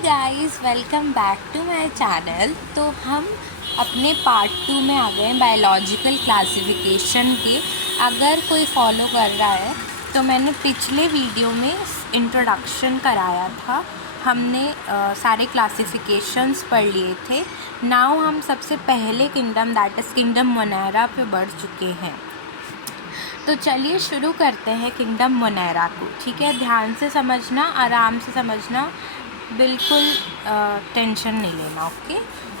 Guys, welcome back to my channel. तो हम अपने पार्ट 2 में आ गए हैं बायोलॉजिकल क्लासिफिकेशन के। अगर कोई फॉलो कर रहा है तो मैंने पिछले वीडियो में इंट्रोडक्शन कराया था। हमने सारे क्लासिफिकेशंस पढ़ लिए थे। नाउ हम सबसे पहले kingdom that is kingdom Monera पे बढ़ चुके हैं। तो चलिए शुरू करते हैं किंगडम मोनेरा को। ठीक है, ध्यान से समझना, आराम से समझना, बिल्कुल टेंशन नहीं लेना। ओके,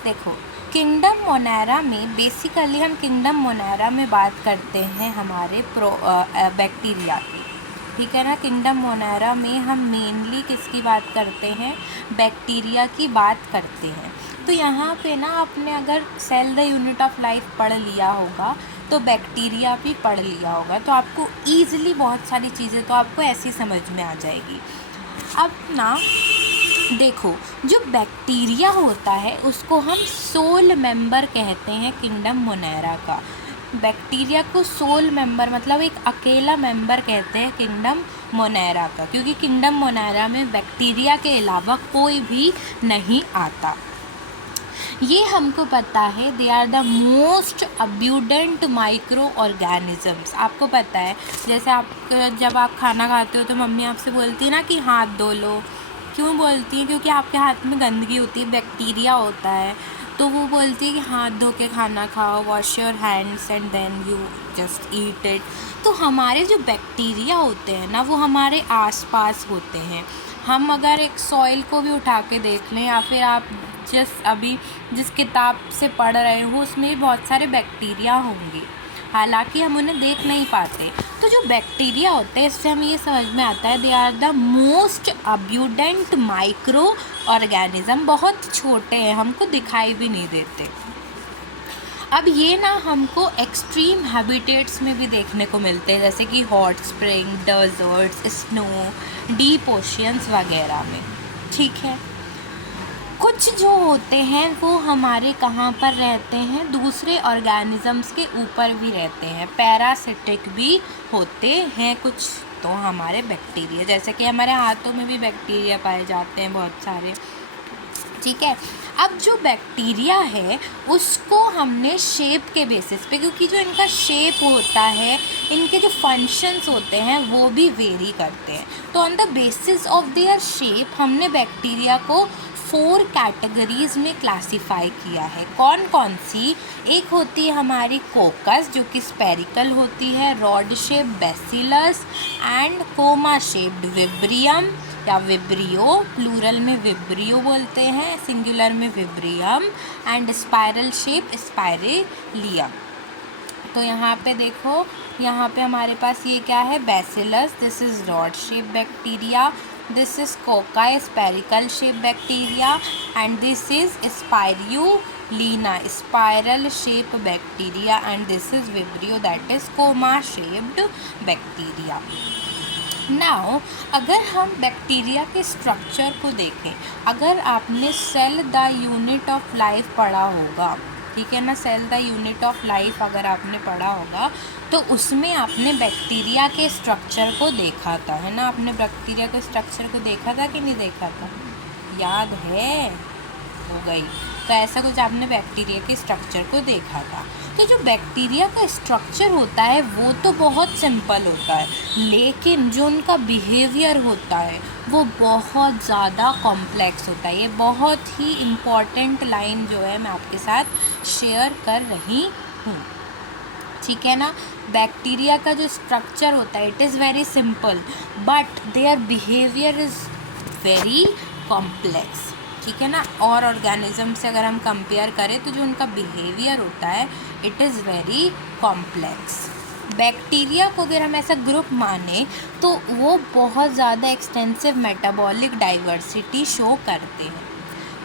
देखो किंगडम मोनेरा में बेसिकली हम किंगडम मोनेरा में बात करते हैं हमारे बैक्टीरिया की। ठीक है ना, किंगडम मोनेरा में हम मेनली किसकी बात करते हैं? बैक्टीरिया की बात करते हैं। तो यहाँ पे ना आपने अगर cell the unit of life पढ़ लिया होगा तो बैक्टीरिया भी पढ़ लिया होगा, तो आपको ईज़िली बहुत सारी चीज़ें तो आपको ऐसी समझ में आ जाएगी। अब ना देखो, जो बैक्टीरिया होता है उसको हम सोल मेंबर कहते हैं किंगडम मोनेरा का। बैक्टीरिया को सोल मेंबर मतलब एक अकेला मेंबर कहते हैं किंगडम मोनेरा का, क्योंकि किंगडम मोनेरा में बैक्टीरिया के अलावा कोई भी नहीं आता। ये हमको पता है, they are the most abundant micro organisms. आपको पता है, जैसे आप जब आप खाना खाते हो तो मम्मी आपसे बोलती है ना कि हाथ धो लो। क्यों बोलती है? क्योंकि आपके हाथ में गंदगी होती है, बैक्टीरिया होता है, तो वो बोलती है कि हाथ धो के खाना खाओ, wash your hands and then you just eat it. तो हमारे जो बैक्टीरिया होते हैं ना, वो हमारे आसपास होते हैं। हम अगर एक सॉइल को भी उठा के देख लें, या फिर आप अभी जिस किताब से पढ़ रहे हो उसमें भी बहुत सारे बैक्टीरिया होंगे, हालांकि हम उन्हें देख नहीं पाते। तो जो बैक्टीरिया होते हैं, इससे हमें ये समझ में आता है they are the most abundant micro organism. बहुत छोटे हैं, हमको दिखाई भी नहीं देते। अब ये ना हमको एक्सट्रीम हैबिटेट्स में भी देखने को मिलते हैं, जैसे कि hot spring, deserts, snow, deep oceans वगैरह में। ठीक है, कुछ जो होते हैं वो हमारे कहाँ पर रहते हैं? दूसरे ऑर्गेनिजम्स के ऊपर भी रहते हैं, पैरासिटिक भी होते हैं कुछ तो हमारे बैक्टीरिया, जैसे कि हमारे हाथों में भी बैक्टीरिया पाए जाते हैं बहुत सारे। ठीक है, अब जो बैक्टीरिया है उसको हमने शेप के बेसिस पे, क्योंकि जो इनका शेप होता है, इनके जो फंक्शंस होते हैं वो भी वेरी करते हैं, तो on the basis of their shape हमने बैक्टीरिया को 4 कैटेगरीज में क्लासीफाई किया है। कौन कौन सी? एक होती है हमारी कोकस, जो कि स्पेरिकल होती है, rod shape bacillus, and comma shaped विब्रियम या विब्रियो, प्लूरल में विब्रियो बोलते हैं, सिंगुलर में विब्रियम, एंड स्पाइरल शेप स्पाइरेलियम। तो यहाँ पे देखो, यहाँ पे हमारे पास ये क्या है? Bacillus, this is rod shape bacteria, this is coca spherical shape bacteria, and this is spirulina spiral shape bacteria, and this is vibrio that is coma shaped bacteria. Now अगर हम बैक्टीरिया के स्ट्रक्चर को देखें, अगर आपने cell the unit of life पढ़ा होगा, ठीक है ना, cell the unit of life अगर आपने पढ़ा होगा तो उसमें आपने बैक्टीरिया के स्ट्रक्चर को देखा था, है ना? आपने बैक्टीरिया के स्ट्रक्चर को देखा था कि नहीं देखा था? याद है? हो गई। तो ऐसा कुछ आपने बैक्टीरिया के स्ट्रक्चर को देखा था। तो जो बैक्टीरिया का स्ट्रक्चर होता है वो तो बहुत सिंपल होता है, लेकिन जो उनका बिहेवियर होता है वो बहुत ज़्यादा कॉम्प्लेक्स होता है। ये बहुत ही इम्पॉर्टेंट लाइन जो है मैं आपके साथ शेयर कर रही हूँ। ठीक है ना, बैक्टीरिया का जो स्ट्रक्चर होता है it is very simple, but their behaviour is very complex. ठीक है ना, और ऑर्गेनिज्म से अगर हम कंपेयर करें तो जो उनका बिहेवियर होता है it is very complex. Bacteria को अगर हम ऐसा ग्रुप माने तो वो बहुत ज़्यादा एक्सटेंसिव मेटाबॉलिक डाइवर्सिटी शो करते हैं।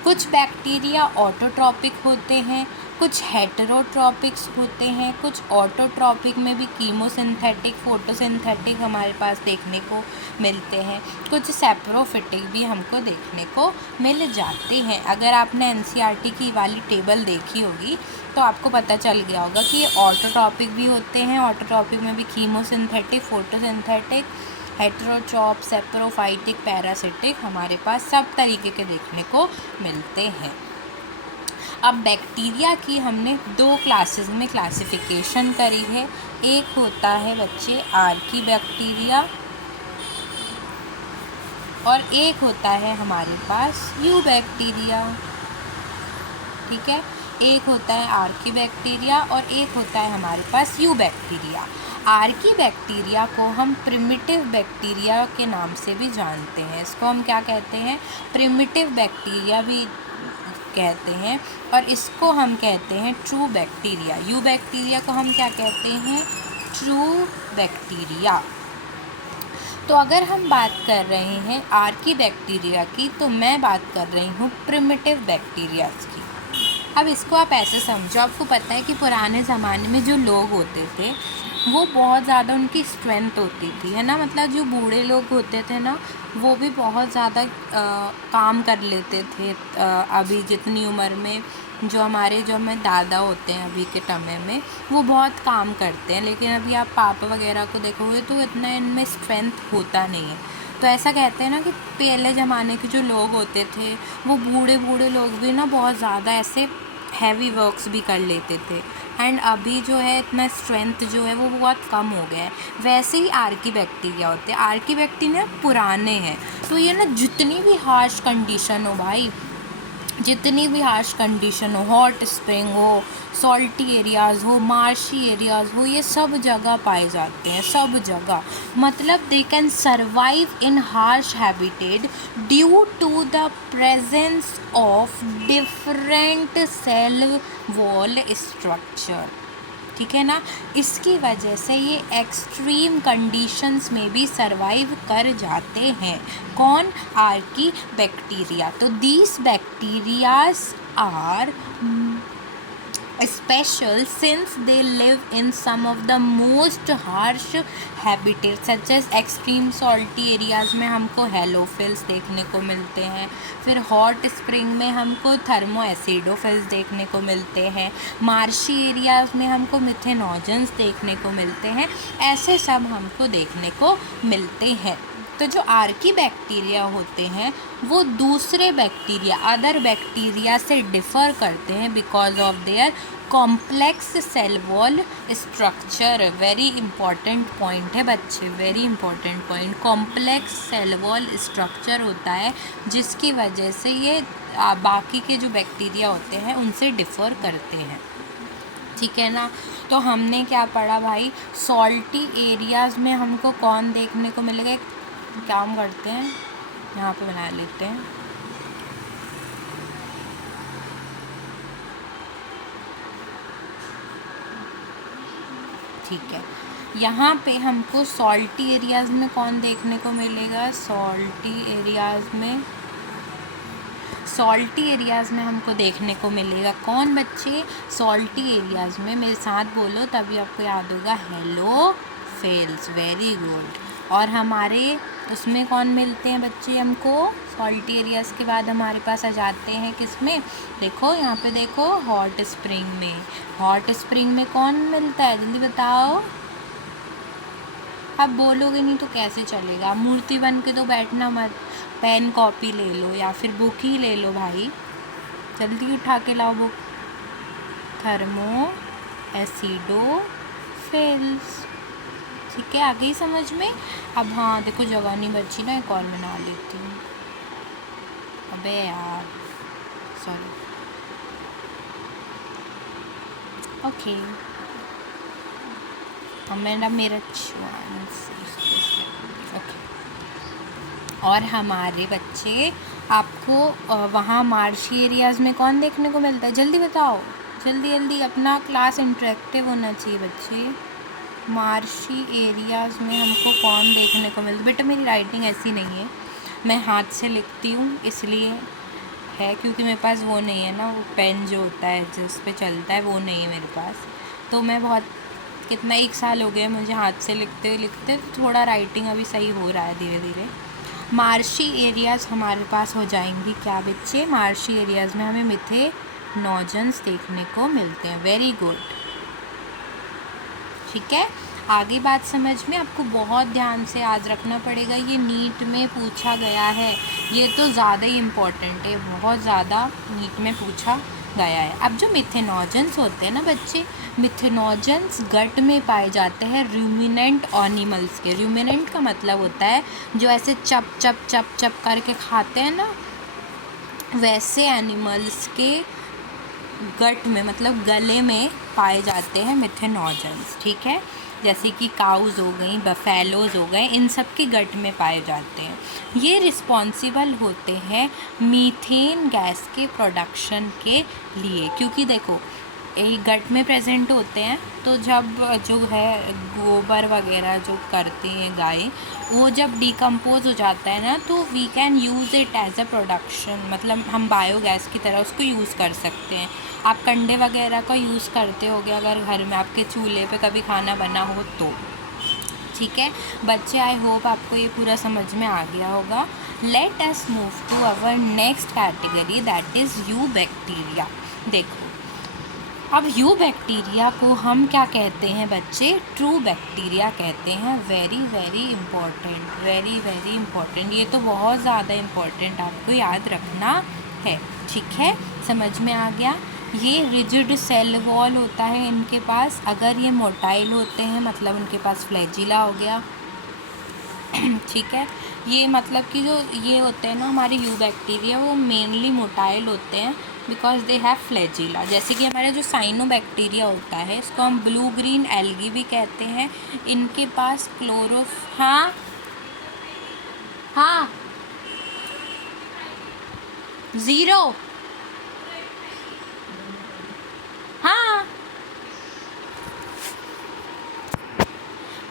कुछ बैक्टीरिया ऑटोट्रॉपिक होते हैं, कुछ हेटेरोट्रॉपिक्स होते हैं, कुछ ऑटोट्रॉपिक में भी कीमोसिंथेटिक, फोटोसिंथेटिक हमारे पास देखने को मिलते हैं, कुछ सैप्रोफिटिक भी हमको देखने को मिल जाते हैं। अगर आपने एनसीईआरटी की वाली टेबल देखी होगी तो आपको पता चल गया होगा कि ये ऑटोट्रॉपिक भी होते हैं, ऑटोट्रॉपिक में भी कीमोसिंथेटिक, फोटोसिंथेटिक, हेटेरोट्रॉप, सेप्रोफाइटिक, पैरासिटिक, हमारे पास सब तरीके के देखने को मिलते हैं। अब बैक्टीरिया की हमने 2 क्लासेस में क्लासिफिकेशन करी है। एक होता है बच्चे आर्की बैक्टीरिया और एक होता है हमारे पास यू बैक्टीरिया। ठीक है, एक होता है आर्की बैक्टीरिया और एक होता है हमारे पास यू बैक्टीरिया। आर्की बैक्टीरिया को हम प्रिमिटिव बैक्टीरिया के नाम से भी जानते हैं। इसको हम क्या कहते हैं? प्रिमिटिव बैक्टीरिया भी कहते हैं। और इसको हम कहते हैं ट्रू बैक्टीरिया। यू बैक्टीरिया को हम क्या कहते हैं? True bacteria. तो अगर हम बात कर रहे हैं आर्की बैक्टीरिया की, तो मैं बात कर रही हूँ प्रिमिटिव बैक्टीरियाज की। अब इसको आप ऐसे समझो, आपको पता है कि पुराने ज़माने में जो लोग होते थे वो बहुत ज़्यादा उनकी स्ट्रेंथ होती थी, है ना। मतलब जो बूढ़े लोग होते थे ना, वो भी बहुत ज़्यादा काम कर लेते थे। अभी जितनी उम्र में जो हमें दादा होते हैं अभी के समय में, वो बहुत काम करते हैं, लेकिन अभी आप पापा वगैरह को देखोगे तो इतना इनमें स्ट्रेंथ होता नहीं है। तो ऐसा कहते हैं ना कि पहले ज़माने के जो लोग होते थे, वो बूढ़े लोग भी ना बहुत ज़्यादा ऐसे हैवी वर्क्स भी कर लेते थे। एंड अभी जो है इतना स्ट्रेंथ जो है वो बहुत कम हो गया है। वैसे ही आर्की बैक्टीरिया होते हैं। आर्की बैक्टीरिया पुराने हैं, तो ये ना जितनी भी हार्श कंडीशन हो भाई, जितनी भी हार्श कंडीशन हो, हॉट स्प्रिंग हो, सॉल्टी एरियाज़ हो, मार्शी एरियाज़ हो, ये सब जगह पाए जाते हैं, सब जगह। मतलब they can survive in harsh habitat due to the presence of different cell wall structure. ठीक है ना, इसकी वजह से ये एक्सट्रीम कंडीशंस में भी सरवाइव कर जाते हैं। कौन? Archaea bacteria. तो these bacterias are special since they live in some of the most harsh habitats such as extreme salty areas में हमको हेलोफिल्स देखने को मिलते हैं, फिर हॉट स्प्रिंग में हमको थर्मोएसिडोफिल्स देखने को मिलते हैं, मार्शी एरियाज़ में हमको मिथेनोजेंस देखने को मिलते हैं। ऐसे सब हमको देखने को मिलते हैं। तो जो आर्की बैक्टीरिया होते हैं वो दूसरे बैक्टीरिया, अदर बैक्टीरिया से डिफ़र करते हैं because of their complex cell wall structure. Very important point है बच्चे, very important point. Complex cell wall structure होता है जिसकी वजह से ये बाकी के जो बैक्टीरिया होते हैं उनसे डिफ़र करते हैं। ठीक है ना। तो हमने क्या पढ़ा भाई? सॉल्टी एरियाज़ में हमको कौन देखने को मिलेगा? एक काम करते हैं, यहाँ पे बना लेते हैं। ठीक है, यहाँ पे हमको सॉल्टी एरियाज़ में कौन देखने को मिलेगा? सॉल्टी एरियाज़ में हमको देखने को मिलेगा कौन बच्चे? सॉल्टी एरियाज़ में, मेरे साथ बोलो तभी आपको याद होगा, हेलोफिल्स। Very good. और हमारे उसमें कौन मिलते हैं बच्चे हमको? सॉल्टी एरियाज़ के बाद हमारे पास आ जाते हैं किसमें? देखो यहाँ पे देखो, हॉट स्प्रिंग में। हॉट स्प्रिंग में कौन मिलता है? जल्दी बताओ। अब बोलोगे नहीं तो कैसे चलेगा? मूर्ति बन के तो बैठना मत, पेन कॉपी ले लो या फिर बुक ही ले लो भाई, जल्दी उठा के लाओ बुक। Thermo acidophils. ठीक है, आ गई समझ में? अब हाँ देखो, जगह नहीं बची ना, एक और बना लेती हूँ। अबे यार, सॉरी। ओके, अब मेरा ओके। और हमारे बच्चे आपको वहाँ मार्शी एरियाज़ में कौन देखने को मिलता है? जल्दी बताओ, जल्दी जल्दी, अपना क्लास इंटरेक्टिव होना चाहिए बच्चे। मार्शी एरियाज़ में हमको कौन देखने को मिलता है? बेटा मेरी राइटिंग ऐसी नहीं है, मैं हाथ से लिखती हूँ इसलिए है, क्योंकि मेरे पास वो नहीं है ना, वो पेन जो होता है जिस पे चलता है वो नहीं है मेरे पास। तो मैं कितना 1 साल हो गया मुझे हाथ से लिखते थोड़ा राइटिंग अभी सही हो रहा है धीरे धीरे। मार्शी एरियाज़ हमारे पास हो जाएंगी क्या बच्चे? मार्शी एरियाज़ में हमें मिथेनोजेंस देखने को मिलते हैं। Very good. ठीक है, आगे बात समझ में? आपको बहुत ध्यान से याद रखना पड़ेगा, ये नीट में पूछा गया है, ये तो ज़्यादा ही इम्पोर्टेंट है, बहुत ज़्यादा नीट में पूछा गया है। अब जो मिथेनोजेंस होते हैं ना बच्चे, मिथेनोजेंस गट में पाए जाते हैं रूमिनेंट एनिमल्स के। रूमिनेंट का मतलब होता है जो ऐसे चप चप चप चप करके खाते हैं ना, वैसे एनिमल्स के गट में, मतलब गले में पाए जाते हैं मिथेनोजेंस, ठीक है। जैसे कि काउज हो गई, बफेलोज हो गए, इन सब के गट में पाए जाते हैं। ये रिस्पॉन्सिबल होते हैं मीथेन गैस के प्रोडक्शन के लिए, क्योंकि देखो एक गट में प्रेजेंट होते हैं, तो जब जो है गोबर वगैरह जो करते हैं गाय, वो जब डिकम्पोज हो जाता है ना, तो we can use it as a production, मतलब हम बायोगैस की तरह उसको यूज़ कर सकते हैं। आप कंडे वगैरह का यूज़ करते होगे अगर घर में आपके चूल्हे पे कभी खाना बना हो तो, ठीक है बच्चे। आई होप आपको ये पूरा समझ में आ गया होगा। Let us move to our next category, that is eubacteria. देखो अब यू बैक्टीरिया को हम क्या कहते हैं बच्चे? ट्रू बैक्टीरिया कहते हैं। Very very important, very very important, ये तो बहुत ज़्यादा इम्पॉर्टेंट आपको याद रखना है, ठीक है। समझ में आ गया? ये रिजिड सेल वॉल होता है इनके पास। अगर ये मोटाइल होते हैं मतलब उनके पास फ्लैजिला हो गया, ठीक है। ये मतलब कि जो ये होते हैं ना हमारे यू बैक्टीरिया, वो मेनली मोटाइल होते हैं बिकॉज दे हैव फ्लैजिला। जैसे कि हमारा जो साइनो बैक्टीरिया होता है, इसको हम ब्लू ग्रीन एल्गी भी कहते हैं। इनके पास हाँ हाँ 0 हाँ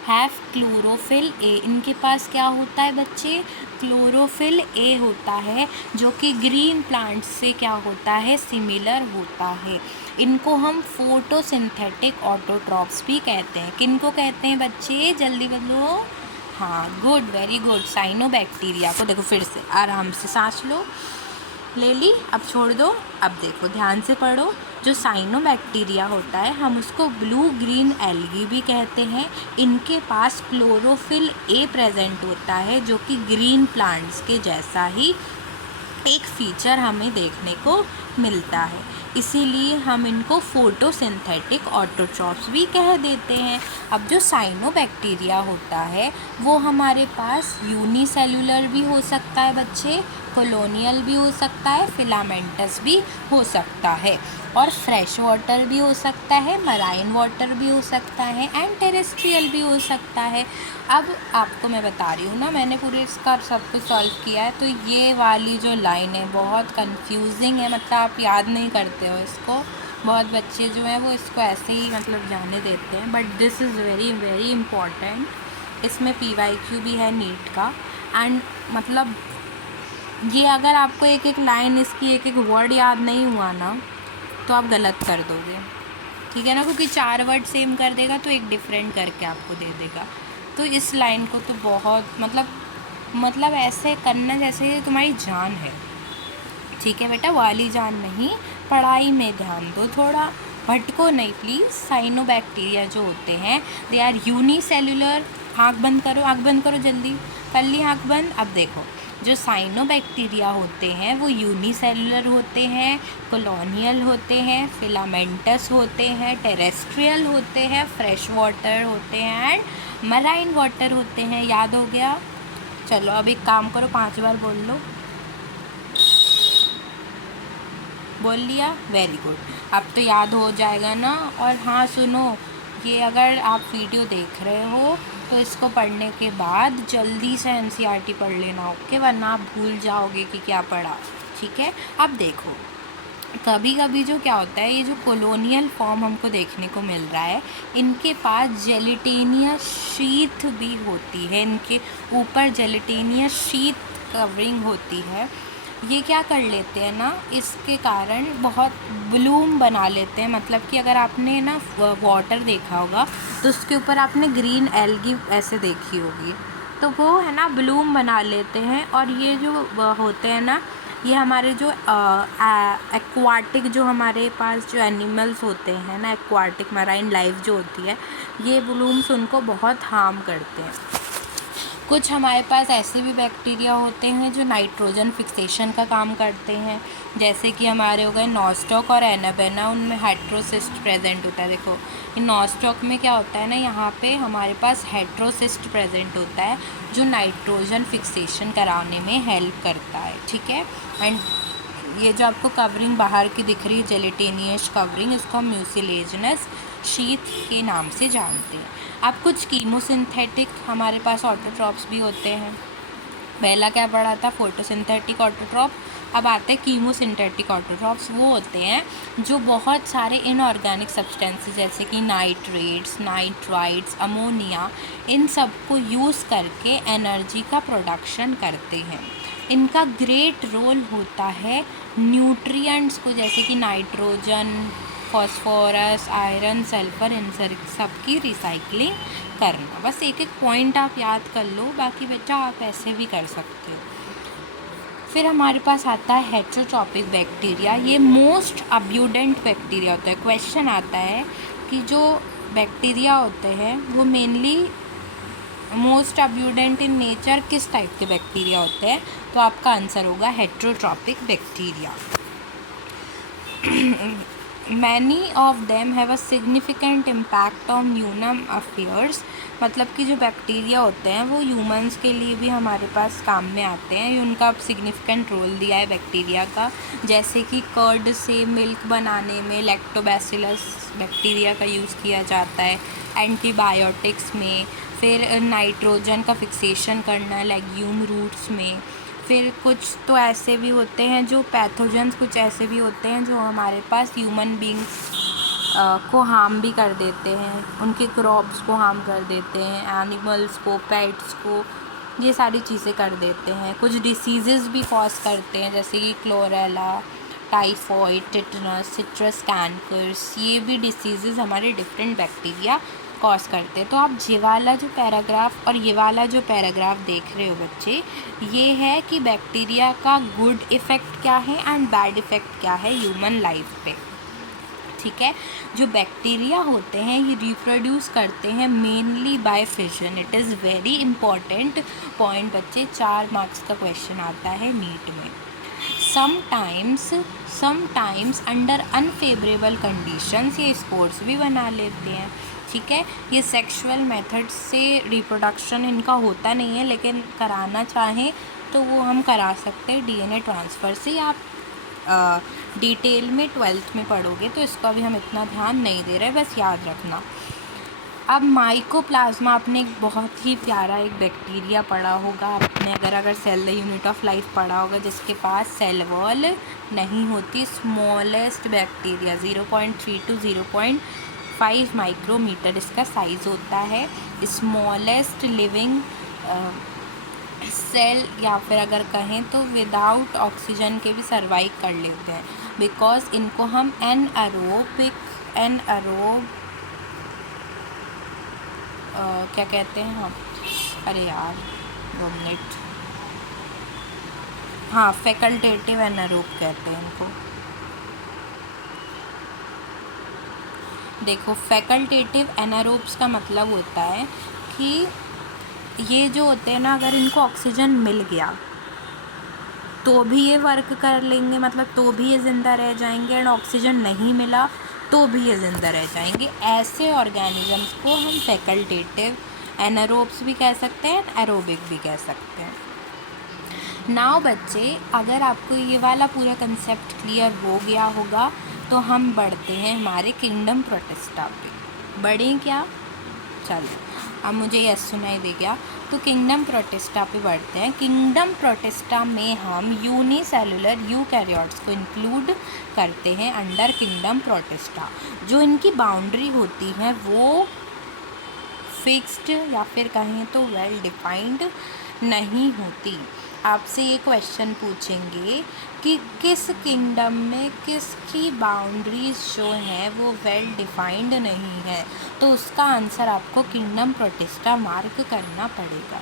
हैव क्लोरोफिल ए। इनके पास क्या होता है बच्चे? क्लोरोफिल ए होता है, जो कि ग्रीन प्लांट्स से क्या होता है? सिमिलर होता है। इनको हम फोटोसिंथेटिक ऑटोट्रॉप्स भी कहते हैं। किनको कहते हैं बच्चे? जल्दी बोलो। हाँ गुड, वेरी गुड। साइनोबैक्टीरिया को देखो, फिर से आराम से सांस लो, ले ली, अब छोड़ दो। अब देखो ध्यान से पढ़ो। जो साइनोबैक्टीरिया होता है हम उसको ब्लू ग्रीन एल्गी भी कहते हैं। इनके पास क्लोरोफिल ए प्रेजेंट होता है, जो कि ग्रीन प्लांट्स के जैसा ही एक फीचर हमें देखने को मिलता है, इसीलिए हम इनको फोटोसिंथेटिक ऑटोट्रॉप्स भी कह देते हैं। अब जो साइनोबैक्टीरिया होता है वो हमारे पास यूनिसेलुलर भी हो सकता है बच्चे, कॉलोनियल भी हो सकता है, फिलामेंटस भी हो सकता है, और फ्रेश वाटर भी हो सकता है, मराइन वाटर भी हो सकता है, एंड टेरेस्ट्रियल भी हो सकता है। अब आपको मैं बता रही हूँ ना, मैंने पूरे इसका सब कुछ सॉल्व किया है, तो ये वाली जो लाइन है बहुत कंफ्यूजिंग है, मतलब आप याद नहीं करते हो इसको। बहुत बच्चे जो हैं वो इसको ऐसे ही मतलब जाने देते हैं, but this is very very important. इसमें PYQ भी है नीट का, एंड मतलब ये अगर आपको एक एक लाइन इसकी एक एक वर्ड याद नहीं हुआ ना तो आप गलत कर दोगे, ठीक है ना, क्योंकि 4 वर्ड सेम कर देगा तो एक डिफरेंट करके आपको दे देगा। तो इस लाइन को तो बहुत मतलब ऐसे करना जैसे ये तुम्हारी जान है, ठीक है बेटा, वाली जान नहीं, पढ़ाई में ध्यान दो थोड़ा, भटको नहीं प्लीज़। साइनोबैक्टीरिया जो होते हैं दे आर यूनिसेलुलर। आँख बंद करो, आँख बंद करो, जल्दी कर ली आँख बंद। अब देखो जो साइनोबैक्टीरिया होते हैं वो यूनिसेलुलर होते हैं, कॉलोनियल होते हैं, फिलामेंटस होते हैं, टेरेस्ट्रियल होते हैं, फ्रेश वाटर होते हैं, एंड मराइन वाटर होते हैं। याद हो गया? चलो अब एक काम करो, 5 बार बोल लो। बोल लिया? वेरी गुड, अब तो याद हो जाएगा ना। और हाँ सुनो, ये अगर आप वीडियो देख रहे हो तो इसको पढ़ने के बाद जल्दी से NCERT पढ़ लेना, ओके, वरना आप भूल जाओगे कि क्या पढ़ा, ठीक है। अब देखो कभी कभी जो क्या होता है, ये जो कॉलोनियल फॉर्म हमको देखने को मिल रहा है, इनके पास जेलेटिनियस शीथ भी होती है, इनके ऊपर जेलेटिनियस शीथ कवरिंग होती है। ये क्या कर लेते हैं ना, इसके कारण बहुत ब्लूम बना लेते हैं। मतलब कि अगर आपने ना वाटर देखा होगा तो उसके ऊपर आपने ग्रीन एल्गी ऐसे देखी होगी, तो वो है ना ब्लूम बना लेते हैं। और ये जो होते हैं ना, ये हमारे जो एक्वाटिक जो हमारे पास जो एनिमल्स होते हैं ना, एक्वाटिक मराइन लाइफ जो होती है, ये ब्लूम्स उनको बहुत हार्म करते हैं। कुछ हमारे पास ऐसे भी बैक्टीरिया होते हैं जो नाइट्रोजन फिक्सेशन का काम करते हैं, जैसे कि हमारे हो गए नॉस्टॉक और एनाबेना, उनमें हेट्रोसिस्ट प्रेजेंट होता है। देखो इन नॉस्टॉक में क्या होता है ना, यहाँ पे हमारे पास हेट्रोसिस्ट प्रेजेंट होता है जो नाइट्रोजन फिक्सेशन कराने में हेल्प करता है, ठीक है। एंड ये जो आपको कवरिंग बाहर की दिख रही है जेलेटिनियस कवरिंग, इसको हम म्यूसिलेजिनस शीथ के नाम से जानते हैं। अब कुछ कीमोसिंथेटिक हमारे पास ऑटोट्रॉप्स भी होते हैं। पहला क्या पढ़ा था, फोटोसिंथेटिक ऑटोट्रॉप। अब आते हैं कीमोसिंथेटिक ऑटोट्रॉप्स। वो होते हैं जो बहुत सारे इनऑर्गेनिक सब्सटेंसेस जैसे कि नाइट्रेट्स, नाइट्राइट्स, अमोनिया, इन सब को यूज़ करके एनर्जी का प्रोडक्शन करते हैं। इनका ग्रेट रोल होता है न्यूट्रिएंट्स को, जैसे कि नाइट्रोजन, फॉस्फोरस, आयरन, सल्फर, इन सब की रिसाइकलिंग करना। बस एक एक पॉइंट आप याद कर लो, बाकी बेटा आप ऐसे भी कर सकते हो। फिर हमारे पास आता है हेट्रोट्रॉपिक बैक्टीरिया। ये मोस्ट अब्यूडेंट बैक्टीरिया होता है। क्वेश्चन आता है कि जो बैक्टीरिया होते हैं वो मेनली मोस्ट अब्यूडेंट इन नेचर किस टाइप के बैक्टीरिया होते हैं, तो आपका आंसर होगा heterotrophic bacteria. Many of them have a significant impact on human affairs. मतलब कि जो बैक्टीरिया होते हैं वो ह्यूमंस के लिए भी हमारे पास काम में आते हैं। उनका अब सिग्निफिकेंट रोल दिया है बैक्टीरिया का, जैसे कि कर्ड से मिल्क बनाने में लैक्टोबैसिलस बैक्टीरिया का यूज़ किया जाता है, एंटीबायोटिक्स में, फिर नाइट्रोजन का फिक्सेशन करना लेग्यूम रूट्स में। फिर कुछ तो ऐसे भी होते हैं जो पैथोजेंस, कुछ ऐसे भी होते हैं जो हमारे पास ह्यूमन बींग्स को हार्म भी कर देते हैं, उनके क्रॉप्स को हार्म कर देते हैं, एनिमल्स को, पेट्स को, ये सारी चीज़ें कर देते हैं। कुछ डिसीज़ेस भी कॉज करते हैं जैसे कि क्लोरेला, टाइफॉइड, टिटनस, सिट्रस कैंकर्स, ये भी डिसीज़ेस हमारे डिफरेंट बैक्टीरिया कॉज करते हैं। तो आप ये वाला जो पैराग्राफ और ये वाला जो पैराग्राफ देख रहे हो बच्चे, ये है कि बैक्टीरिया का गुड इफ़ेक्ट क्या है एंड बैड इफ़ेक्ट क्या है ह्यूमन लाइफ पे, ठीक है। जो बैक्टीरिया होते हैं ये रिप्रोड्यूस करते हैं mainly by fission. It is very important point बच्चे, 4 मार्क्स का क्वेश्चन आता है नीट में। समटाइम्स अंडर अनफेवरेबल कंडीशंस ये स्पोर्ट्स भी बना लेते हैं, ठीक है। ये सेक्सुअल मेथड से रिप्रोडक्शन इनका होता नहीं है, लेकिन कराना चाहें तो वो हम करा सकते हैं डीएनए ट्रांसफ़र से। आप डिटेल में 12th में पढ़ोगे तो इसका भी हम इतना ध्यान नहीं दे रहे, बस याद रखना। अब माइकोप्लाज्मा, आपने एक बहुत ही प्यारा एक बैक्टीरिया पढ़ा होगा आपने, अगर cell the unit of life पढ़ा होगा, जिसके पास सेल वॉल नहीं होती। स्मॉलेस्ट बैक्टीरिया 0.3 to 0.5 माइक्रोमीटर इसका साइज़ होता है। स्मॉलेस्ट लिविंग सेल, या फिर अगर कहें तो विदाउट ऑक्सीजन के भी सर्वाइव कर लेते हैं, बिकॉज इनको हम एनएरोब क्या कहते हैं हम, अरे यार 2 मिनट, हाँ फैकल्टेटिव एनारोब कहते हैं इनको। देखो फैकल्टेटिव एनारोब्स का मतलब होता है कि ये जो होते हैं ना, अगर इनको ऑक्सीजन मिल गया तो भी ये वर्क कर लेंगे, मतलब तो भी ये ज़िंदा रह जाएंगे, एंड ऑक्सीजन नहीं मिला तो भी ये ज़िंदा रह जाएंगे। ऐसे ऑर्गेनिजम्स को हम फैकल्टेटिव एनारोब्स भी कह सकते हैं, एरोबिक भी कह सकते हैं। नाउ बच्चे, अगर आपको ये वाला पूरा कंसेप्ट क्लियर हो गया होगा तो हम बढ़ते हैं हमारे किंगडम प्रोटिस्टा पे। बढ़ें क्या? चलो अब मुझे यस सुनाई दे गया, तो किंगडम प्रोटिस्टा पे बढ़ते हैं। किंगडम प्रोटिस्टा में हम यूनिसेलुलर यूकैरियोट्स को इंक्लूड करते हैं अंडर किंगडम प्रोटिस्टा। जो इनकी बाउंड्री होती है वो फिक्स्ड या फिर कहें तो वेल डिफाइंड नहीं होती। आपसे ये क्वेश्चन पूछेंगे कि किस किंगडम में किसकी बाउंड्रीज जो हैं वो वेल डिफाइंड नहीं है, तो उसका आंसर आपको किंगडम प्रोटिस्टा मार्क करना पड़ेगा।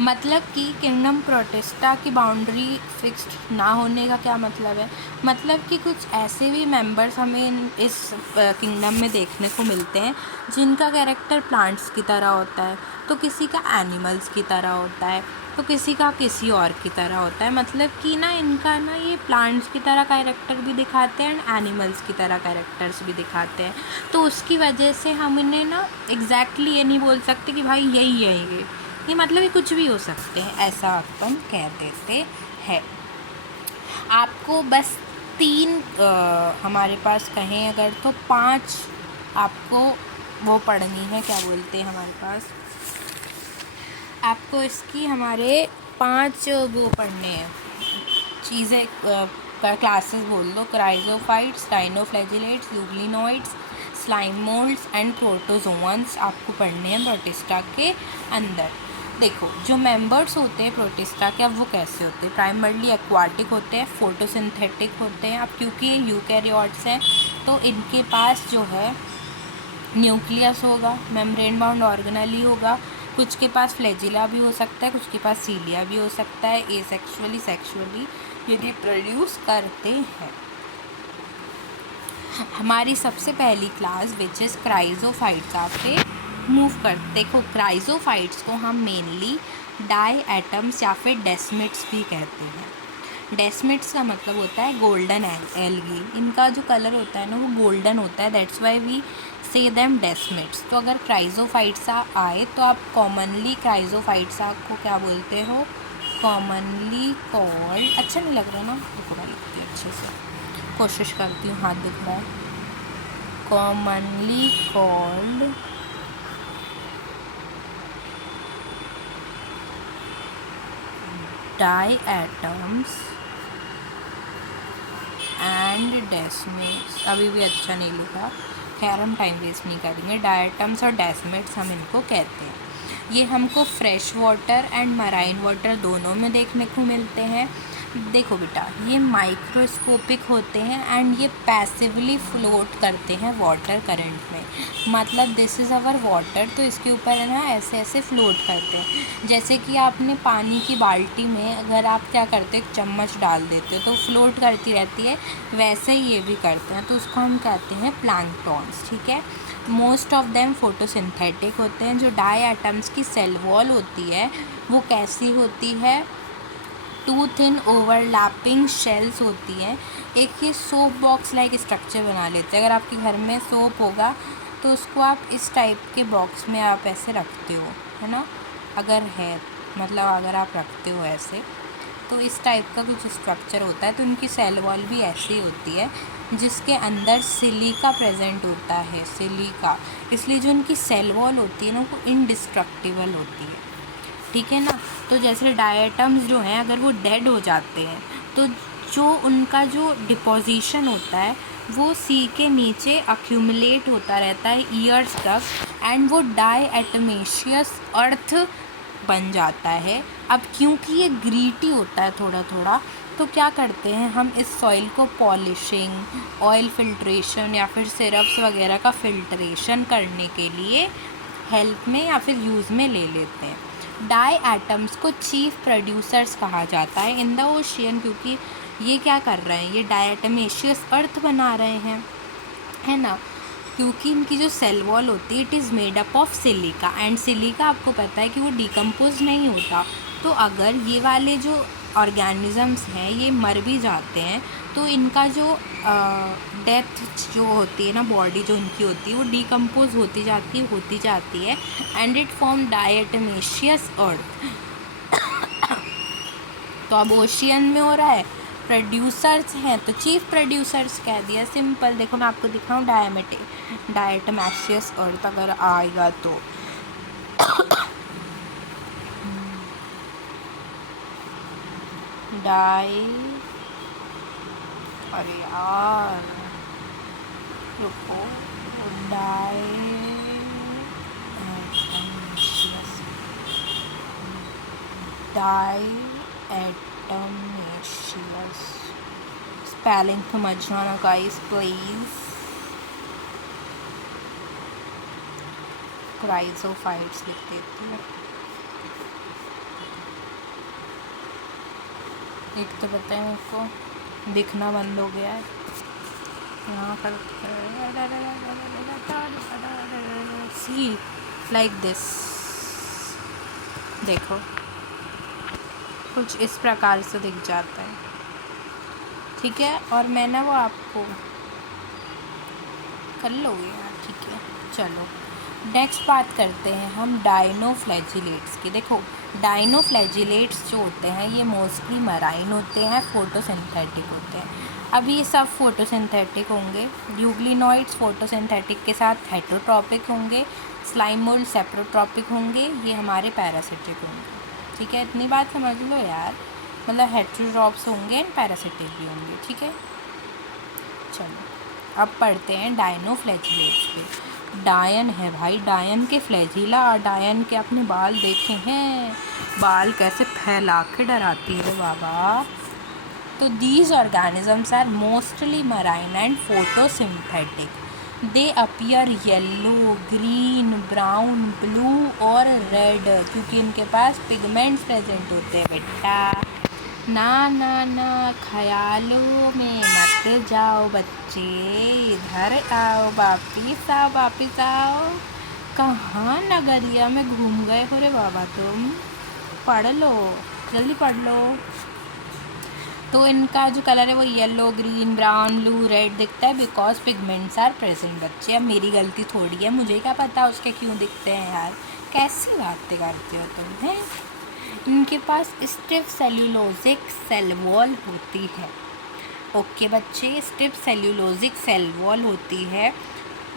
मतलब कि किंगडम प्रोटिस्टा की बाउंड्री फिक्स्ड ना होने का क्या मतलब है? मतलब कि कुछ ऐसे भी मेंबर्स हमें इस किंगडम में देखने को मिलते हैं जिनका कैरेक्टर प्लांट्स की तरह होता है, तो किसी का एनिमल्स की तरह होता है, तो किसी का किसी और की तरह होता है। मतलब कि ना इनका ना ये प्लांट्स की तरह कैरेक्टर भी दिखाते हैं एंड एनिमल्स की तरह कैरेक्टर्स भी दिखाते हैं। तो उसकी वजह से हम इन्हें ना एग्जैक्टली ये नहीं बोल सकते कि भाई यही है ये मतलब ये कुछ भी हो सकते हैं, ऐसा आपको हम कह देते हैं। आपको बस 3 हमारे पास कहें अगर तो 5 आपको वो पढ़नी है, क्या बोलते हैं हमारे पास, आपको इसकी हमारे 5 वो पढ़ने हैं चीज़ें, क्लासेस बोल लो। Chrysophytes, dinoflagellates, euglenoids, slime moulds and protozoans आपको पढ़ने हैं प्रोटिस्टा के अंदर। देखो जो मेंबर्स होते हैं प्रोटिस्टा के, अब वो कैसे होते हैं, प्राइमरली एक्वाटिक होते हैं, फोटोसिंथेटिक होते हैं। अब क्योंकि ये यूकैरियोट्स हैं तो इनके पास जो है न्यूक्लियस होगा, मेम्ब्रेन बाउंड ऑर्गेनेल होगा, कुछ के पास फ्लैजिला भी हो सकता है, कुछ के पास सीलिया भी हो सकता है। एसेक्सुअली सेक्सुअली ये रिप्रोड्यूस करते हैं। हमारी सबसे पहली क्लास विच इज़ क्राइजोफाइट्स आपसे मूव कर। देखो क्राइजोफाइट्स को हम मेनली डाई एटम्स या फिर डेस्मिट्स भी कहते हैं। डेस्मिट्स का मतलब होता है गोल्डन एल्गी। इनका जो कलर होता है ना वो गोल्डन होता है, दैट्स वाई वी से देम डेस्मिट्स। तो अगर क्राइजोफाइट्स आए तो आप कॉमनली क्राइजोफाइट्स को क्या बोलते हो, कॉमनली कॉल्ड, अच्छा नहीं लग रहा ना, देखो मैं लिखती हूँ अच्छे से, कोशिश करती हूँ, हाथ दिख रहा है, commonly called diatoms and desmids. अभी भी अच्छा नहीं लिखा, खैर हम टाइम वेस्ट नहीं करेंगे। डाई एटम्स और डेस्मिट्स हम इनको कहते हैं। ये हमको fresh water and marine water दोनों में देखने को मिलते हैं। देखो बेटा ये माइक्रोस्कोपिक होते हैं एंड ये पैसिवली फ्लोट करते हैं वाटर करंट में। मतलब दिस इज़ अवर वाटर, तो इसके ऊपर है ना ऐसे ऐसे फ्लोट करते हैं। जैसे कि आपने पानी की बाल्टी में अगर आप क्या करते हो, एक चम्मच डाल देते हो तो फ्लोट करती रहती है, वैसे ही ये भी करते हैं। तो उसको हम कहते हैं प्लैंकटॉन्स, ठीक है। मोस्ट ऑफ देम फोटोसिंथेटिक होते हैं। जो डाई एटम्स की सेल वॉल होती है वो कैसी होती है, 2 थिन ओवरलैपिंग शेल्स होती हैं। एक ये सोप बॉक्स लाइक स्ट्रक्चर बना लेते हैं। अगर आपके घर में सोप होगा तो उसको आप इस टाइप के बॉक्स में आप ऐसे रखते हो, है ना, अगर है, मतलब अगर आप रखते हो ऐसे, तो इस टाइप का कुछ स्ट्रक्चर होता है। तो उनकी सेल वॉल भी ऐसी होती है जिसके अंदर सिलिका प्रेजेंट होता है, सिलिका, इसलिए जो उनकी सेल वॉल होती है ना वो इंडिस्ट्रक्टिबल होती है, ठीक है ना। तो जैसे डायटम्स जो हैं अगर वो डेड हो जाते हैं तो जो उनका जो डिपोजिशन होता है वो सी के नीचे अक्यूमुलेट होता रहता है ईयर्स तक एंड वो डायएटमेशियस अर्थ बन जाता है। अब क्योंकि ये ग्रीटी होता है थोड़ा थोड़ा, तो क्या करते हैं हम इस सॉइल को पॉलिशिंग, ऑयल फिल्ट्रेशन या फिर सिरप्स वगैरह का फिल्ट्रेशन करने के लिए हेल्प में या फिर यूज़ में ले लेते हैं। डाई एटम्स को चीफ प्रोड्यूसर्स कहा जाता है इन द ओशियन, क्योंकि ये क्या कर रहे हैं, ये डायटमेशियस अर्थ बना रहे हैं, है ना। क्योंकि इनकी जो सेल वॉल होती है it is made up of silica and silica आपको पता है कि वो डिकम्पोज नहीं होता। तो अगर ये वाले जो ऑर्गेनिज़म्स हैं ये मर भी जाते हैं तो इनका जो डेथ जो होती है ना, बॉडी जो इनकी होती है वो डिकम्पोज होती जाती है एंड इट फॉर्म डायटमेशियस अर्थ। तो अब ओशियन में हो रहा है, प्रोड्यूसर्स हैं तो चीफ प्रोड्यूसर्स कह दिया, सिंपल। देखो मैं आपको दिखाऊं, डायटमेशियस अर्थ अगर आएगा तो अरे यार रुको, डायटमेशियस स्पेलिंग समझ जाना गाइस प्लीज। क्राइजोफाइट्स लिख देती है। एक तो पता है मेरे को दिखना बंद हो गया है यहाँ पर। सी लाइक दिस, देखो कुछ इस प्रकार से दिख जाता है, ठीक है। और मैं ना वो आपको कर लोगे यार, ठीक है। चलो नेक्स्ट बात करते हैं हम डायनोफ्लैजिलेट्स की। देखो डायनोफ्लैजिलेट्स जो होते हैं ये मोस्टली मराइन होते हैं, फोटोसिंथेटिक होते हैं। अब ये सब फोटोसिंथेटिक होंगे। यूग्लिनॉइड्स फोटोसिंथेटिक के साथ हेटरोट्रॉपिक होंगे, स्लाइमोल्ड सेप्रोट्रॉपिक होंगे, ये हमारे पैरासिटिक होंगे, ठीक है। इतनी बात समझ लो यार, मतलब हेटरोट्रॉप्स होंगे एंड पैरासिटिक भी होंगे, ठीक है। चलो अब पढ़ते हैं डायनोफ्लैजिलेट्स पे। डायन है भाई, डायन के फ्लैजिला और डायन के अपने बाल देखे हैं, बाल कैसे फैला के डराती है बाबा। तो these organisms are mostly marine and photosynthetic. They appear yellow, green, brown, blue और रेड, क्योंकि इनके पास पिगमेंट्स प्रेजेंट होते हैं बेटा। ना ना ना ख्यालों में मत जाओ बच्चे, इधर आओ, वापिस आओ। कहाँ नगरिया में घूम गए हो रे बाबा तुम, पढ़ लो जल्दी पढ़ लो। तो इनका जो कलर है वो yellow, green, brown, blue, red दिखता है बिकॉज पिगमेंट्स आर प्रेजेंट। बच्चे अब मेरी गलती थोड़ी है, मुझे क्या पता उसके क्यों दिखते हैं यार, कैसी बातें करते हो तुम हैं। इनके पास स्टिफ सेल्यूलोजिक सेल वॉल होती है। ओके बच्चे, स्टिफ सेल्यूलोजिक सेल वॉल होती है।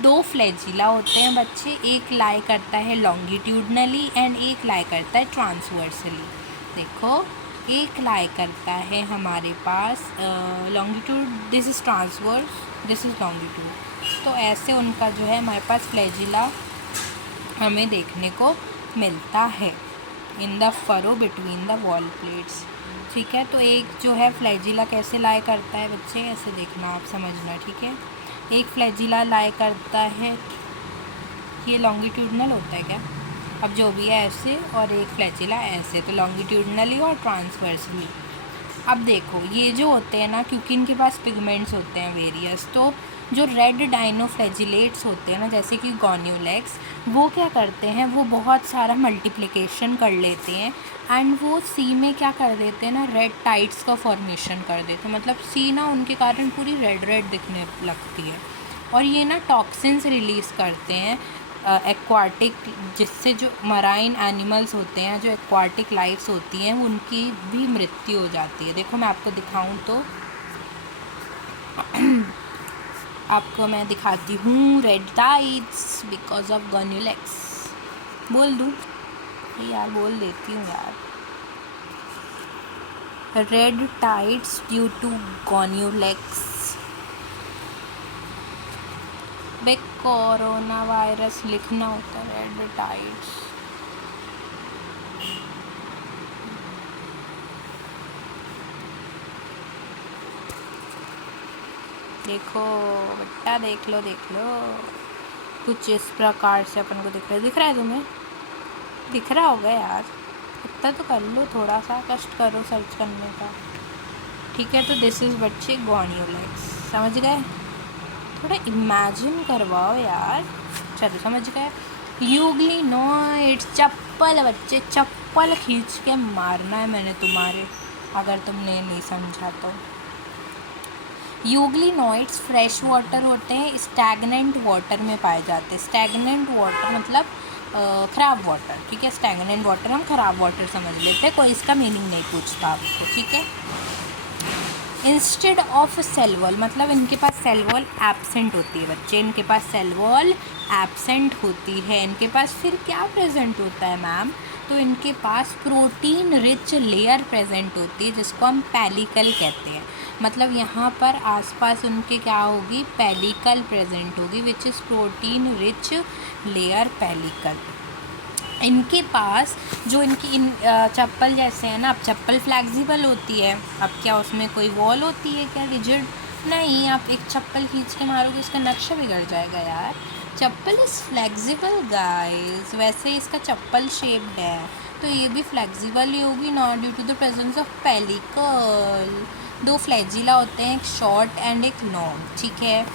2 फ्लैजिला होते हैं बच्चे, एक लाई करता है लॉन्गिट्यूडनली एंड एक लाई करता है ट्रांसवर्सली। देखो एक लाई करता है हमारे पास longitude, this is transverse, this is longitude. तो ऐसे उनका जो है हमारे पास फ्लैजिला हमें देखने को मिलता है in the furrow between the wall plates, ठीक है। तो एक जो है फ्लैजिला कैसे लाई करता है बच्चे, ऐसे देखना आप समझना, ठीक है। एक फ्लैजिला लाई करता है, ये लॉन्गिट्यूडनल होता है क्या, अब जो भी है ऐसे, और एक फ्लैजिला ऐसे, तो लॉन्गिट्यूडनली और ट्रांसवर्सली। अब देखो ये जो होते हैं ना, क्योंकि इनके पास पिगमेंट्स होते हैं वेरियस, तो जो रेड डायनोफ्लैजिलेट्स होते हैं ना, जैसे कि गॉन्यूलेक्स, वो क्या करते हैं, वो बहुत सारा मल्टीप्लिकेशन कर लेते हैं एंड वो सी में क्या कर देते हैं ना, रेड टाइड्स का फॉर्मेशन कर देते हैं। मतलब सी ना उनके कारण पूरी रेड रेड दिखने लगती है। और ये ना टॉक्सिन्स रिलीज़ करते हैं एक्वाटिक, जिससे जो मराइन एनिमल्स होते हैं, जो एक्वाटिक लाइफ्स होती हैं, उनकी भी मृत्यु हो जाती है। देखो मैं आपको दिखाऊं तो आपको मैं दिखाती हूँ, red tides because of Gonyaulax. बोल दूँ यार, बोल देती हूँ यार, red tides due to Gonyaulax. Corona virus लिखना होता है, रेड टाइड्स। देखो बेटा, देख लो कुछ इस प्रकार से अपन को दिख रहा है तुम्हें, दिख रहा होगा यार, इतना तो कर लो, थोड़ा सा कष्ट करो सर्च करने का, ठीक है। तो दिस इज़ बच्चे गॉन्यूलेक्स, समझ गए, थोड़ा इमेजिन करवाओ यार, चलो समझ गए। यूग्लिनॉइड्स, चप्पल बच्चे, चप्पल खींच के मारना है मैंने तुम्हारे, अगर तुमने नहीं समझा तो। यूग्लिनॉइड्स फ्रेश वाटर होते हैं, स्टैगनेंट वाटर में पाए जाते हैं। स्टैगनेंट वाटर मतलब ख़राब वाटर, ठीक है। स्टैगनेंट वाटर हम ख़राब वाटर समझ लेते हैं, कोई इसका मीनिंग नहीं पूछता आपको, ठीक है। इंस्टेड ऑफ सेल वॉल, मतलब इनके पास सेल वॉल एब्सेंट होती है बच्चे, इनके पास सेल वॉल एब्सेंट होती है। इनके पास फिर क्या प्रेजेंट होता है मैम, तो इनके पास प्रोटीन रिच लेयर प्रेजेंट होती है, जिसको हम पेलिकल कहते हैं। मतलब यहाँ पर आसपास उनके क्या होगी, पेलिकल प्रेजेंट होगी, which is protein rich layer pellicle. इनके पास जो इनकी चप्पल जैसे है ना, अब चप्पल फ्लेक्सिबल होती है, अब क्या उसमें कोई वॉल होती है क्या रिजिड, नहीं, आप एक चप्पल खींच के मारोगे उसका नक्शा बिगड़ जाएगा यार। चप्पल इज़ फ्लेक्सिबल गाइस, वैसे इसका चप्पल शेप्ड है तो ये भी फ्लेक्सिबल ही होगी, not due to the presence of pellicle. 2 flagella होते हैं, एक शॉर्ट एंड एक लॉन्ग, ठीक है।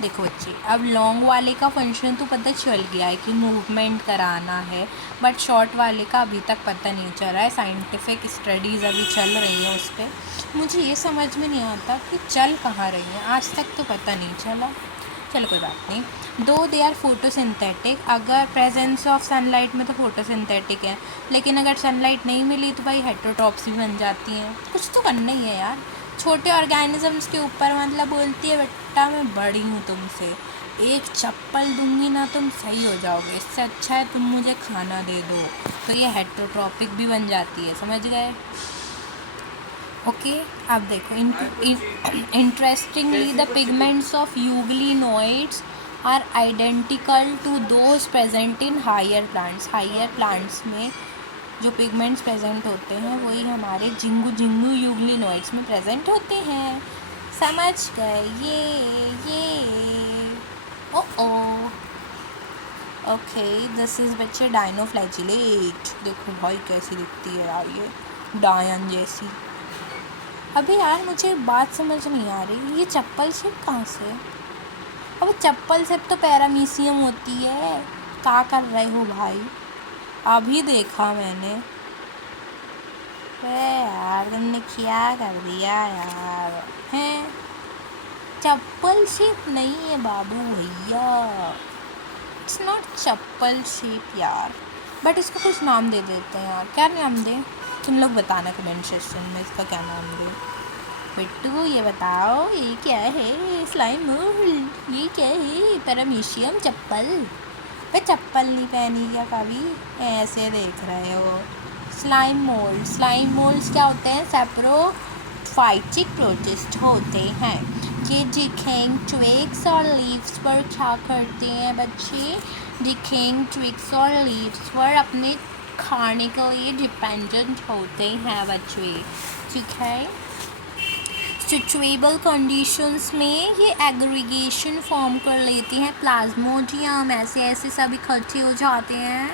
देखो बच्चे, अब लॉन्ग वाले का फंक्शन तो पता चल गया है कि मूवमेंट कराना है, बट शॉर्ट वाले का अभी तक पता नहीं चल रहा है, साइंटिफिक स्टडीज़ अभी चल रही हैं उस पर। मुझे ये समझ में नहीं आता कि चल कहाँ रही हैं, आज तक तो पता नहीं चला। चलो कोई बात नहीं। दो दे आर फोटोसिंथेटिक, अगर प्रेजेंस ऑफ सनलाइट में तो फोटोसिंथेटिक है, लेकिन अगर सनलाइट नहीं मिली तो भाई हेटेरोट्रॉप्स भी बन जाती हैं। कुछ तो करना ही है यार, छोटे ऑर्गेनिजम्स के ऊपर मतलब बोलती है बेटा मैं बड़ी हूँ तुमसे, एक चप्पल दूंगी ना तुम सही हो जाओगे, इससे अच्छा है तुम मुझे खाना दे दो। तो ये हेटेरोट्रॉपिक भी बन जाती है, समझ गए? ओके, अब देखो, interestingly the pigments of euglenoids are identical to those present in higher plants. Higher plants में जो पिगमेंट्स प्रेजेंट होते हैं वही हमारे झिंगू यूग्लिनोइड्स में प्रेजेंट होते हैं। समझ गए? ये ओ ओके, दिस इज़ बच्चे डाइनोफ्लैजिलेट। देखो भाई कैसी दिखती है यार ये, डायन जैसी। अभी यार मुझे बात समझ नहीं आ रही, ये चप्पल शेप कहाँ से है? अबे चप्पल शेप तो पैरामीशियम होती है। क्या कर रहे हो भाई? अभी देखा मैंने। अरे यार तुमने क्या कर दिया यार, हैं? चप्पल शेप नहीं है बाबू भैया, इट्स नॉट चप्पल शेप यार। बट इसको कुछ नाम दे देते हैं यार, क्या नाम दें? तुम लोग बताना कमेंट सेक्शन में इसका क्या नाम दें। बिट्टू ये बताओ, ये क्या है? स्लाइम मोल्ड, ये क्या है? पैरामीशियम चप्पल? पे चप्पल नहीं पहनी क्या कभी? ऐसे देख रहे हो। स्लाइम मोल्ड, स्लाइम मोल्ड्स क्या होते हैं? सैप्रोफाइटिक प्रोटिस्ट होते हैं। ये डिकेइंग ट्विग्स और लीव्स पर क्या करते हैं बच्चे? डिकेइंग ट्विग्स और लीव्स पर अपने खाने के लिए डिपेंडेंट होते हैं बच्चे, ठीक है। सिचुएबल कंडीशंस में ये एग्रीगेशन फॉर्म कर लेती हैं, प्लाज्मोडियम ऐसे सब इकट्ठे हो जाते हैं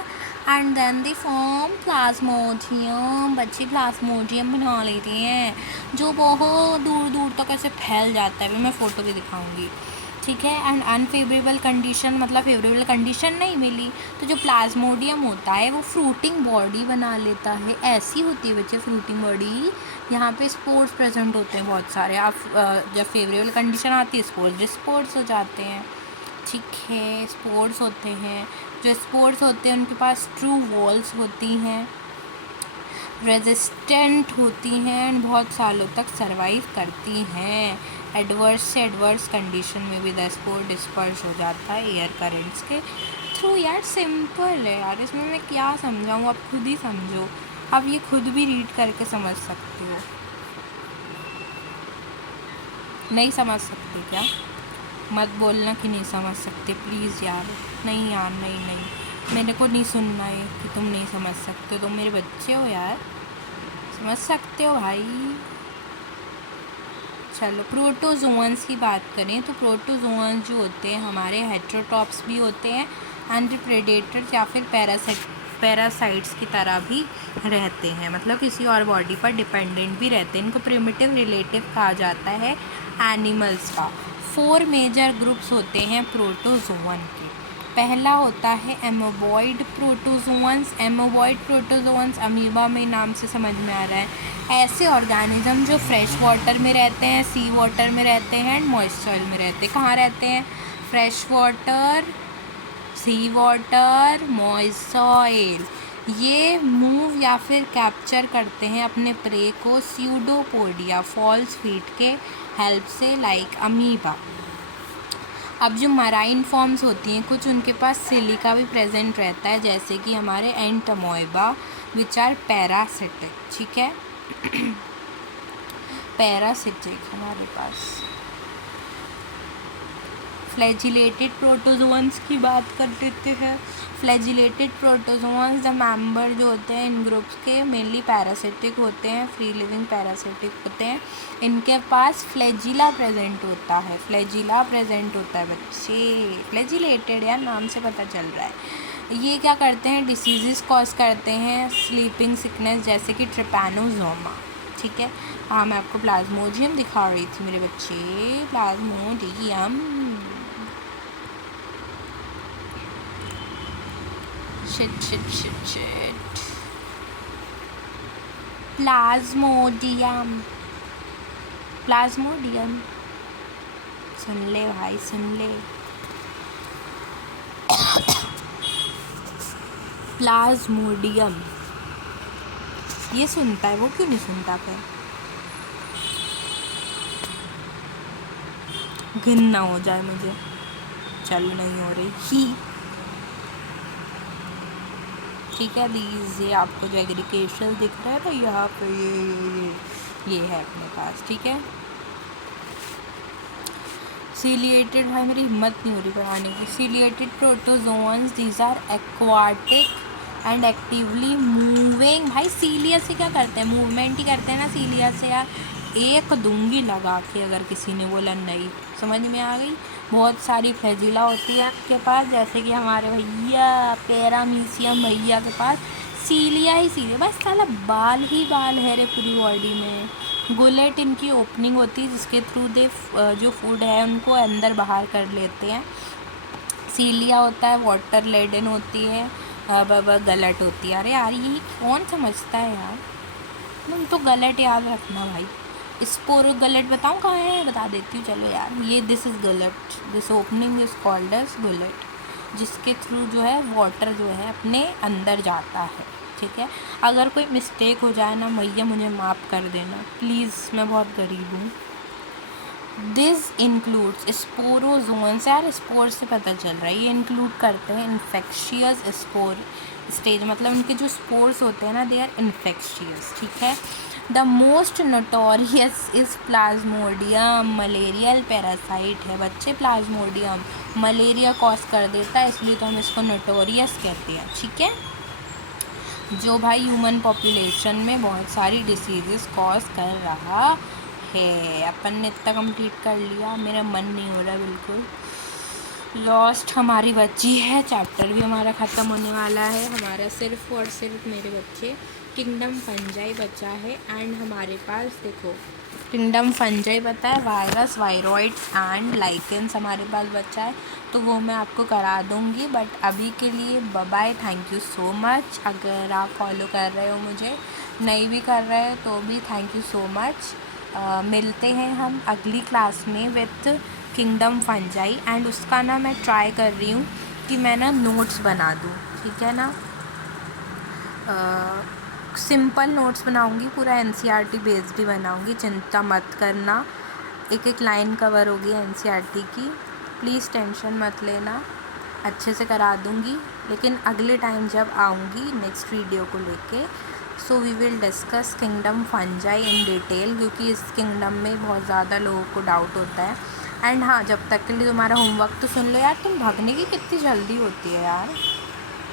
and then they form plasmodium. बच्चे प्लाज्मोडियम बना लेते हैं जो बहुत दूर दूर तक ऐसे फैल जाता है, मैं फ़ोटो भी दिखाऊंगी, ठीक है। एंड अनफेवरेबल कंडीशन मतलब फेवरेबल कंडीशन नहीं मिली तो जो प्लाज्मोडियम होता है वो फ्रूटिंग बॉडी बना लेता है। ऐसी होती है बच्चे फ्रूटिंग बॉडी, यहाँ पे स्पोर्स प्रेजेंट होते हैं बहुत सारे। आप जब फेवरेबल कंडीशन आती है स्पोर्स डिस्पोर्स हो जाते हैं, ठीक है। स्पोर्स होते हैं, जो स्पोर्स होते हैं उनके पास ट्रू वॉल्स होती हैं, रेजिस्टेंट होती हैं एंड बहुत सालों तक सरवाइव करती हैं। एडवर्स से एडवर्स कंडीशन में भी द स्पोर डिस्पर्स हो जाता है एयर करेंट्स के थ्रू। यार सिंपल है यार, इसमें मैं क्या समझाऊँ, आप खुद ही समझो। आप ये खुद भी रीड करके समझ सकते हो, नहीं समझ सकते क्या? मत बोलना कि नहीं समझ सकते प्लीज़ यार, नहीं यार, नहीं मेरे को नहीं सुनना है कि तुम नहीं समझ सकते, तुम मेरे बच्चे हो यार, समझ सकते हो भाई। चलो प्रोटोजोअन्स की बात करें तो प्रोटोजोअन्स जो होते हैं हमारे हेटेरोट्रॉप्स भी होते हैं एंड प्रेडेटर्स या फिर पैरासाइट्स की तरह भी रहते हैं, मतलब किसी और बॉडी पर डिपेंडेंट भी रहते हैं। इनको प्रिमिटिव रिलेटिव कहा जाता है एनिमल्स का। 4 मेजर ग्रुप्स होते हैं प्रोटोजोअन के। पहला होता है amoeboid protozoans. Amoeboid protozoans amoeba में नाम से समझ में आ रहा है, ऐसे ऑर्गेनिज्म जो फ्रेश वाटर में रहते हैं, सी वाटर में रहते हैं एंड मॉइस्ट सॉइल में रहते हैं। कहाँ रहते हैं? फ्रेश वाटर, सी वाटर, मॉइस्ट सॉइल। ये मूव या फिर कैप्चर करते हैं अपने प्रे को स्यूडोपोडिया फॉल्स फीट के हेल्प से, लाइक अमीबा। अब जो मराइन फॉर्म्स होती हैं कुछ, उनके पास सिलिका भी प्रेजेंट रहता है, जैसे कि हमारे एंटमोइबा विच आर पैरासिटिक, ठीक है। पैरासिटिक हमारे पास फ्लैजिलेटेड प्रोटोजोन्स की बात कर देते हैं। फ्लैजिलेटेड प्रोटोजोन्स द मेंबर जो होते हैं इन ग्रुप्स के मेनली पैरासिटिक होते हैं, फ्री लिविंग पैरासिटिक होते हैं। इनके पास फ्लैजिला प्रेजेंट होता है, फ्लैजिला प्रेजेंट होता है बच्चे। फ्लैजिलेटेड यार नाम से पता चल रहा है। ये क्या करते हैं, डिसीज़ कॉज करते हैं, स्लीपिंग सिकनेस जैसे कि ट्रिपैनोसोमा। ठीक है, हाँ मैं आपको प्लाज्मोडियम दिखा रही थी मेरे बच्चे, plasmodium. Shit shit shit shit, plasmodium, plasmodium, सुन ले भाई सुन ले। प्लाज्मोडियम ये सुनता है, वो क्यों नहीं सुनता फिर? घिन ना हो जाए मुझे, चल नहीं हो रही ही। ठीक है, दीज ये आपको जो एग्रीकल्चर दिख रहा है ना यहाँ पे, ये है अपने पास। ठीक है, सीलिएटेड, भाई मेरी हिम्मत नहीं हो रही पढ़ाने की। Ciliated protozoans these are aquatic and actively moving. भाई सीलिया से क्या करते हैं, मूवमेंट ही करते हैं ना सीलिया से यार। एक दूंगी लगा के अगर किसी ने बोला नहीं, समझ में आ गई। बहुत सारी फ्लैजिला होती है आपके पास, जैसे कि हमारे भैया पैरामीशियम भैया के पास सीलिया ही सीलिया, बस साला बाल ही बाल है रे पूरी बॉडी में। गुलेट इनकी ओपनिंग होती है जिसके थ्रू दे जो फूड है उनको अंदर बाहर कर लेते हैं। सीलिया होता है, वाटर लेडन होती है, गलट होती है। अरे यार ये कौन समझता है यार, तुम तो गलट याद रखना भाई। स्पोरो गलट बताऊँ कहाँ है, बता देती हूँ चलो यार। ये this is gullet, this opening is called as gullet, जिसके थ्रू जो है वाटर जो है अपने अंदर जाता है। ठीक है, अगर कोई मिस्टेक हो जाए ना भैया मुझे माफ़ कर देना प्लीज़, मैं बहुत गरीब हूँ। दिस इंक्लूड्स स्पोरोजोन्स, यार स्पोर से पता चल रहा है, ये इंक्लूड करते हैं इन्फेक्शियस स्पोर स्टेज, मतलब उनके जो स्पोर्स होते हैं ना दे आर इन्फेक्शियस। ठीक है, the most notorious is plasmodium, malarial parasite है बच्चे। प्लाज्मोडियम मलेरिया कॉज कर देता है, इसलिए तो हम इसको नोटोरियस कहते हैं। ठीक है, जो भाई ह्यूमन पॉपुलेशन में बहुत सारी डिसीज़ेस कॉज कर रहा है। अपन ने इतना कंप्लीट कर लिया, मेरा मन नहीं हो रहा बिल्कुल, लॉस्ट हमारी बच्ची है। चैप्टर भी हमारा ख़त्म होने वाला है। हमारा सिर्फ और सिर्फ मेरे बच्चे किंगडम फंजाई बचा है। एंड हमारे पास देखो किंगडम फंजाई बता है, वायरस वायरॉइड एंड लाइकेंस हमारे पास बचा है, तो वो मैं आपको करा दूँगी। बट अभी के लिए bye bye, thank you so much. अगर आप फॉलो कर रहे हो मुझे, नहीं भी कर रहे हो तो भी थैंक यू सो मच। मिलते हैं हम अगली क्लास में विथ किंगडम फंजाई। एंड उसका ना मैं ट्राई कर रही हूँ कि मैं ना नोट्स बना दूँ, ठीक है ना। सिंपल नोट्स बनाऊँगी, पूरा NCERT बेस्ड ही बनाऊँगी, चिंता मत करना। एक एक लाइन कवर होगी NCERT की, प्लीज़ टेंशन मत लेना, अच्छे से करा दूँगी। लेकिन अगले टाइम जब आऊँगी नेक्स्ट वीडियो को लेके, so we will discuss kingdom fungi in detail, क्योंकि इस किंगडम में बहुत ज़्यादा लोगों को डाउट होता है। एंड हाँ, जब तक के लिए तुम्हारा होमवर्क तो सुन लो यार, तुम भागने की कितनी जल्दी होती है यार,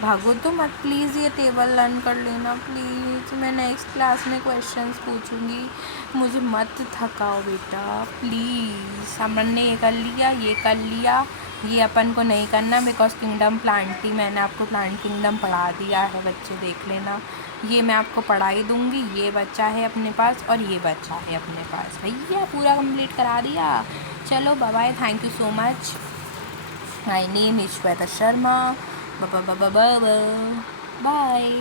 भागो तो मत प्लीज़, ये टेबल लर्न कर लेना प्लीज़। मैं नेक्स्ट क्लास में क्वेश्चंस पूछूंगी, मुझे मत थकाओ बेटा प्लीज़। हमने ने ये कर लिया, ये कर लिया, ये अपन को नहीं करना, बिकॉज किंगडम प्लांटी मैंने आपको प्लांट किंगडम पढ़ा दिया है बच्चे, देख लेना। ये मैं आपको पढ़ाई दूँगी, ये बच्चा है अपने पास और ये बच्चा है अपने पास, भैया पूरा कंप्लीट करा दिया। चलो bye bye, thank you so much. My name is Shweta Sharma, bye.